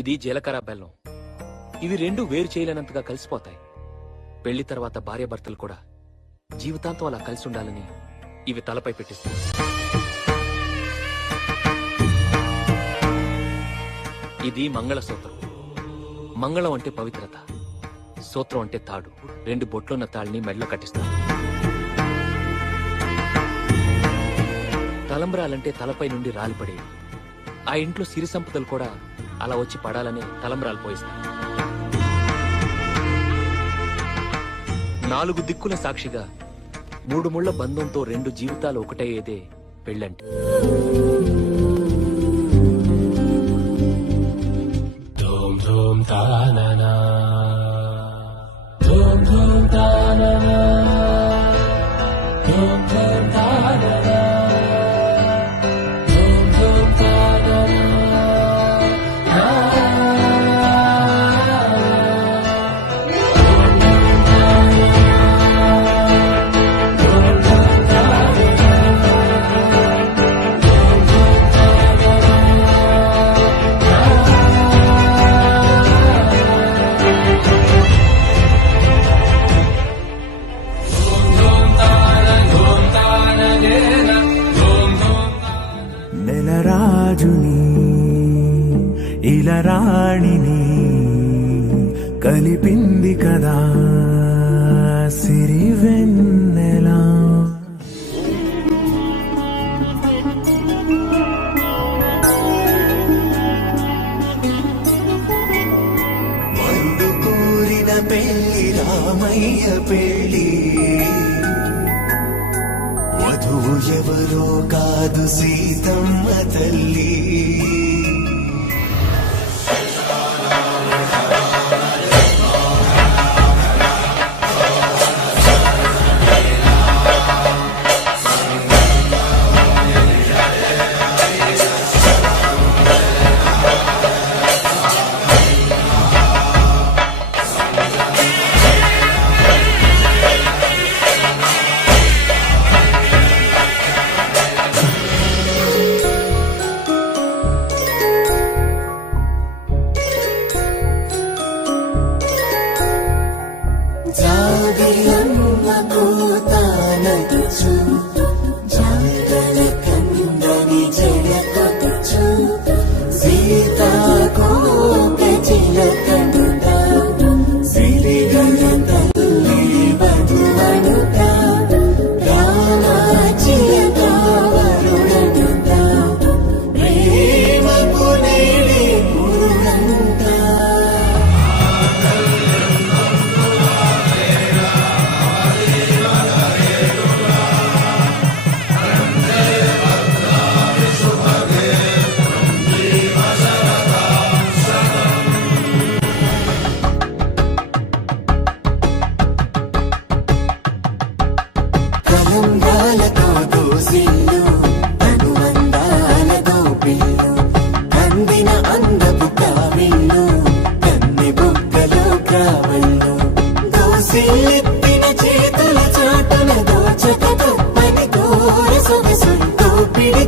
ఇది జీలకర్ర బెల్లం. ఇవి రెండు వేరు చేయలేనంతగా కలిసిపోతాయి. పెళ్లి తర్వాత భార్యాభర్తలు కూడా జీవితాంతం అలా కలిసి ఉండాలని ఇవి తలపై పెట్టిస్తాయి. ఇది మంగళసూత్రం. మంగళం అంటే పవిత్రత, సూత్రం అంటే తాడు. రెండు బొట్లున్న తాళ్ళని మెడలో కట్టిస్తారు. తలంబ్రాలంటే తలపై నుండి రాలిపడేవి. ఆ ఇంట్లో సిరి సంపదలు కూడా అలా వచ్చి పడాలని తలంబ్రాలు పోయిస్తారు. 4 దిక్కుల సాక్షిగా 3 ముళ్ల బంధంతో 2 జీవితాలు ఒకటయ్యేదే పెళ్ళంటే. నెలరాజుని ఇలరాణిని కలిపింది కదా సిరివెన్నెలా. వరుడు కోరిన పెళ్లి రామయ్య పెళ్లి, వధువు ఎవరో కాదు సీతమ్మ తల్లి.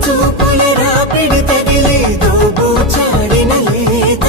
చూపుల రాపిడి తగిలి దోబు చాడిన లేత